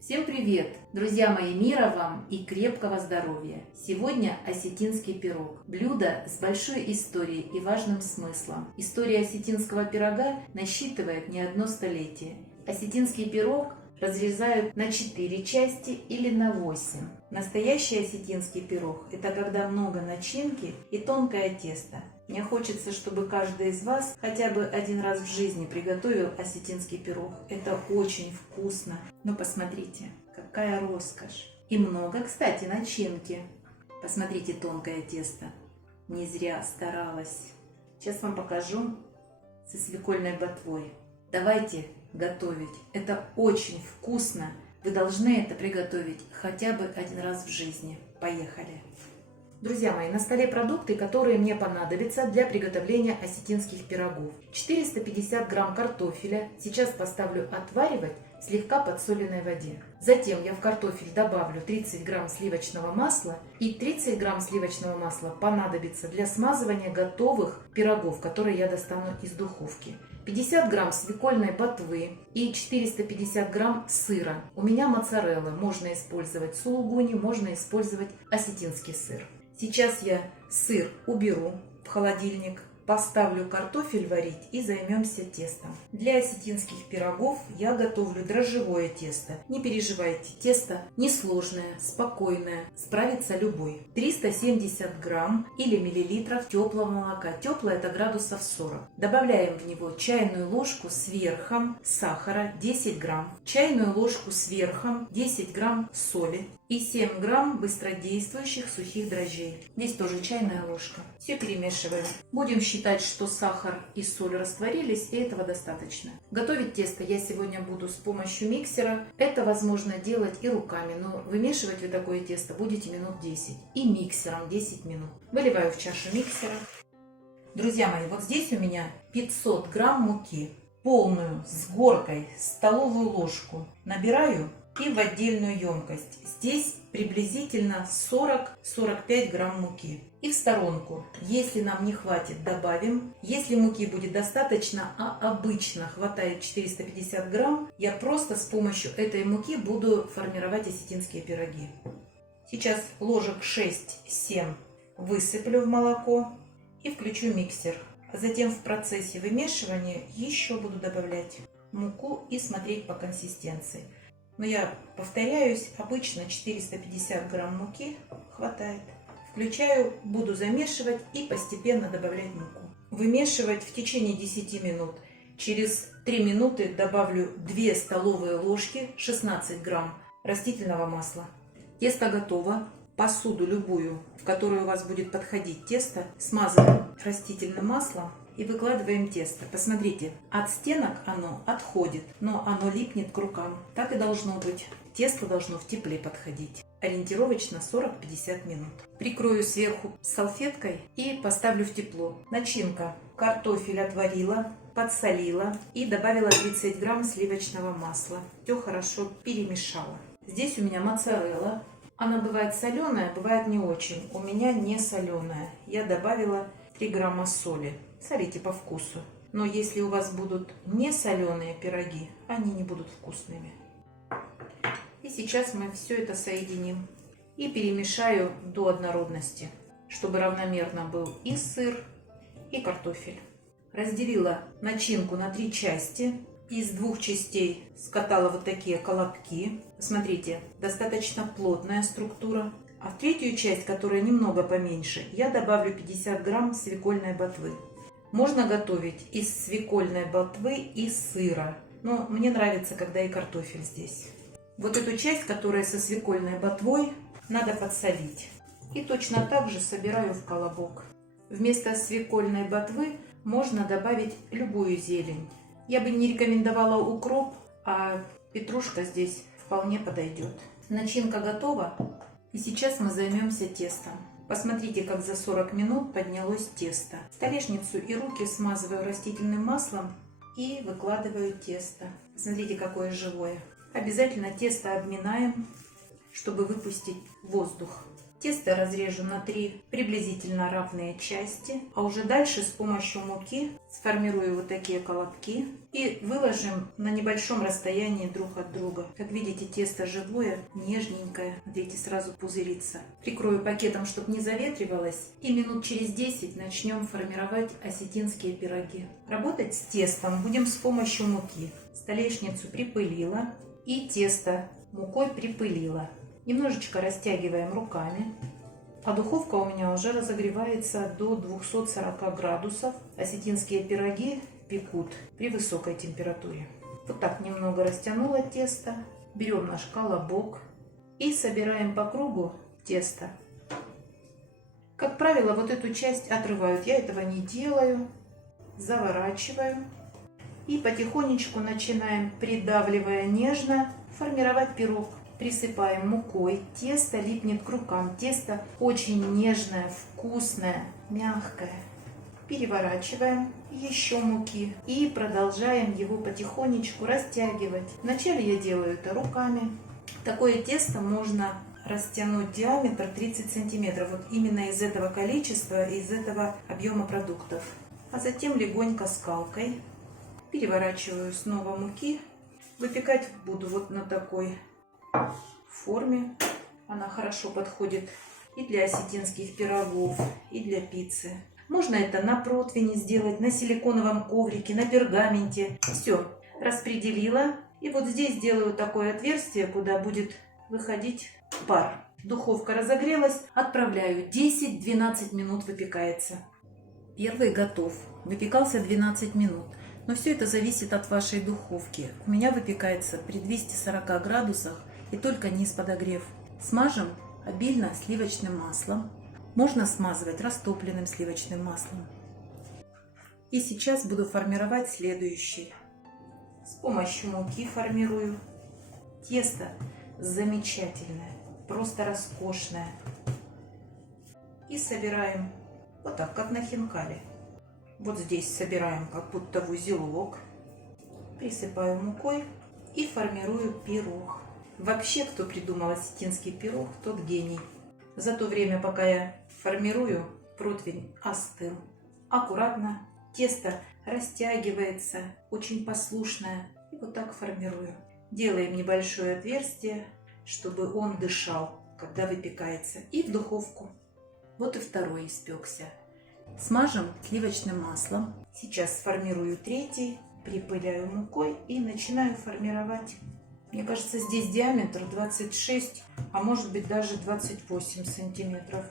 Всем привет! Друзья мои, мира вам и крепкого здоровья! Сегодня осетинский пирог. Блюдо с большой историей и важным смыслом. История осетинского пирога насчитывает не одно столетие. Осетинский пирог разрезают на 4 части или на 8. Настоящий осетинский пирог – это когда много начинки и тонкое тесто. Мне хочется, чтобы каждый из вас хотя бы один раз в жизни приготовил осетинский пирог. Это очень вкусно. Но посмотрите, какая роскошь. И много, кстати, начинки. Посмотрите, тонкое тесто. Не зря старалась. Сейчас вам покажу со свекольной ботвой. Давайте готовить. Это очень вкусно. Вы должны это приготовить хотя бы один раз в жизни. Поехали! Друзья мои, на столе продукты, которые мне понадобятся для приготовления осетинских пирогов. 450 грамм картофеля сейчас поставлю отваривать в слегка подсоленной воде. Затем я в картофель добавлю 30 грамм сливочного масла, и 30 грамм сливочного масла понадобится для смазывания готовых пирогов, которые я достану из духовки. 50 грамм свекольной ботвы и 450 грамм сыра. У меня моцарелла, можно использовать сулугуни, можно использовать осетинский сыр. Сейчас я сыр уберу в холодильник, поставлю картофель варить и займемся тестом. Для осетинских пирогов я готовлю дрожжевое тесто. Не переживайте, тесто несложное, спокойное, справится любой. 370 грамм или миллилитров теплого молока. Теплое это градусов 40. Добавляем в него чайную ложку с верхом сахара 10 грамм, чайную ложку с верхом 10 грамм соли и 7 грамм быстродействующих сухих дрожжей. Здесь тоже чайная ложка. Все перемешиваем. Будем считать, что сахар и соль растворились, и этого достаточно. Готовить тесто я сегодня буду с помощью миксера. Это возможно делать и руками, но вымешивать вы такое тесто будете минут 10. И миксером 10 минут. Выливаю в чашу миксера. Друзья мои, вот здесь у меня 500 грамм муки. Полную, с горкой, столовую ложку набираю и в отдельную емкость. Здесь приблизительно 40-45 грамм муки. И в сторонку, если нам не хватит, добавим. Если муки будет достаточно, а обычно хватает 450 грамм, я просто с помощью этой муки буду формировать осетинские пироги. Сейчас ложек 6-7 высыплю в молоко и включу миксер. Затем в процессе вымешивания еще буду добавлять муку и смотреть по консистенции. Но я повторяюсь, обычно 450 грамм муки хватает. Включаю, буду замешивать и постепенно добавлять муку. Вымешивать в течение 10 минут. Через 3 минуты добавлю 2 столовые ложки 16 грамм растительного масла. Тесто готово. Посуду любую, в которую у вас будет подходить тесто, смазываем растительным маслом и выкладываем тесто. Посмотрите, от стенок оно отходит, но оно липнет к рукам. Так и должно быть. Тесто должно в тепле подходить. Ориентировочно 40-50 минут. Прикрою сверху салфеткой и поставлю в тепло. Начинка. Картофель отварила, подсолила и добавила 30 грамм сливочного масла. Все хорошо перемешала. Здесь у меня моцарелла. Она бывает соленая, бывает не очень. У меня не соленая. Я добавила 3 грамма соли. Солите по вкусу. Но если у вас будут не соленые пироги, они не будут вкусными. И сейчас мы все это соединим. И перемешаю до однородности, чтобы равномерно был и сыр, и картофель. Разделила начинку на 3 части. Из 2 частей скатала вот такие колобки. Смотрите, достаточно плотная структура. А в 3-ю часть, которая немного поменьше, я добавлю 50 грамм свекольной ботвы. Можно готовить из свекольной ботвы и сыра. Но мне нравится, когда и картофель здесь. Вот эту часть, которая со свекольной ботвой, надо подсолить. И точно так же собираю в колобок. Вместо свекольной ботвы можно добавить любую зелень. Я бы не рекомендовала укроп, а петрушка здесь вполне подойдет. Начинка готова. И сейчас мы займемся тестом. Посмотрите, как за 40 минут поднялось тесто. Столешницу и руки смазываю растительным маслом и выкладываю тесто. Смотрите, какое живое. Обязательно тесто обминаем, чтобы выпустить воздух. Тесто разрежу на 3 приблизительно равные части, а уже дальше с помощью муки сформирую вот такие колобки и выложим на небольшом расстоянии друг от друга. Как видите, тесто живое, нежненькое, смотрите, сразу пузырится. Прикрою пакетом, чтобы не заветривалось, и минут через 10 начнем формировать осетинские пироги. Работать с тестом будем с помощью муки. Столешницу припылила и тесто мукой припылила. Немножечко растягиваем руками. А духовка у меня уже разогревается до 240 градусов. Осетинские пироги пекут при высокой температуре. Вот так немного растянула тесто. Берем наш колобок и собираем по кругу тесто. Как правило, вот эту часть отрывают. Я этого не делаю. Заворачиваю. И потихонечку начинаем, придавливая нежно, формировать пирог. Присыпаем мукой, тесто липнет к рукам. Тесто очень нежное, вкусное, мягкое. Переворачиваем, еще муки и продолжаем его потихонечку растягивать. Вначале я делаю это руками. Такое тесто можно растянуть диаметр 30 сантиметров. Вот именно из этого количества, из этого объема продуктов. А затем легонько скалкой переворачиваю снова муки. Выпекать буду вот на такой форме. Она хорошо подходит и для осетинских пирогов, и для пиццы. Можно это на противне сделать, на силиконовом коврике, на пергаменте. Все, распределила. И вот здесь делаю такое отверстие, куда будет выходить пар. Духовка разогрелась. Отправляю. 10-12 минут выпекается. Первый готов. Выпекался 12 минут. Но все это зависит от вашей духовки. У меня выпекается при 240 градусах и только низ подогрев. Смажем обильно сливочным маслом. Можно смазывать растопленным сливочным маслом. И сейчас буду формировать следующий. С помощью муки формирую. Тесто замечательное, просто роскошное. И собираем вот так, как на хинкале. Вот здесь собираем как будто в узелок. Присыпаю мукой и формирую пирог. Вообще, кто придумал осетинский пирог, тот гений. За то время, пока я формирую, противень остыл. Аккуратно тесто растягивается, очень послушное. И вот так формирую. Делаем небольшое отверстие, чтобы он дышал, когда выпекается. И в духовку. Вот и второй испекся. Смажем сливочным маслом. Сейчас сформирую третий, припыляю мукой и начинаю формировать. Мне кажется, здесь диаметр 26, а может быть даже 28 сантиметров.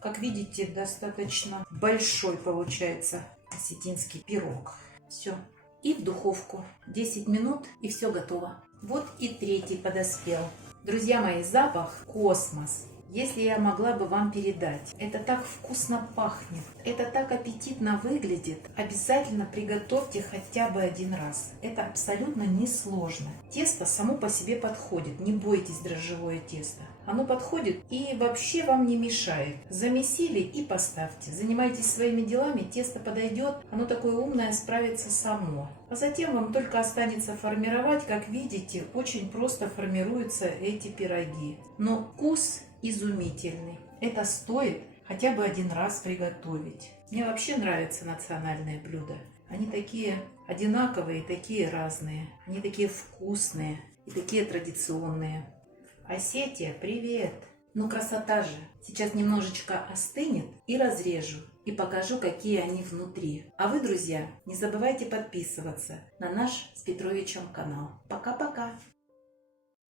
Как видите, достаточно большой получается осетинский пирог. Все. И в духовку. 10 минут и все готово. Вот и третий подоспел. Друзья мои, запах космос. Если я могла бы вам передать, это так вкусно пахнет, это так аппетитно выглядит, обязательно приготовьте хотя бы один раз. Это абсолютно несложно. Тесто само по себе подходит, не бойтесь дрожжевое тесто. Оно подходит и вообще вам не мешает. Замесили и поставьте. Занимайтесь своими делами, тесто подойдет, оно такое умное, справится само. А затем вам только останется формировать, как видите, очень просто формируются эти пироги. Но вкус изумительный. Это стоит хотя бы один раз приготовить. Мне вообще нравятся национальные блюда. Они такие одинаковые, такие разные. Они такие вкусные и такие традиционные. Осетия, привет! Ну красота же! Сейчас немножечко остынет и разрежу. И покажу, какие они внутри. А вы, друзья, не забывайте подписываться на наш с Петровичем канал. Пока-пока!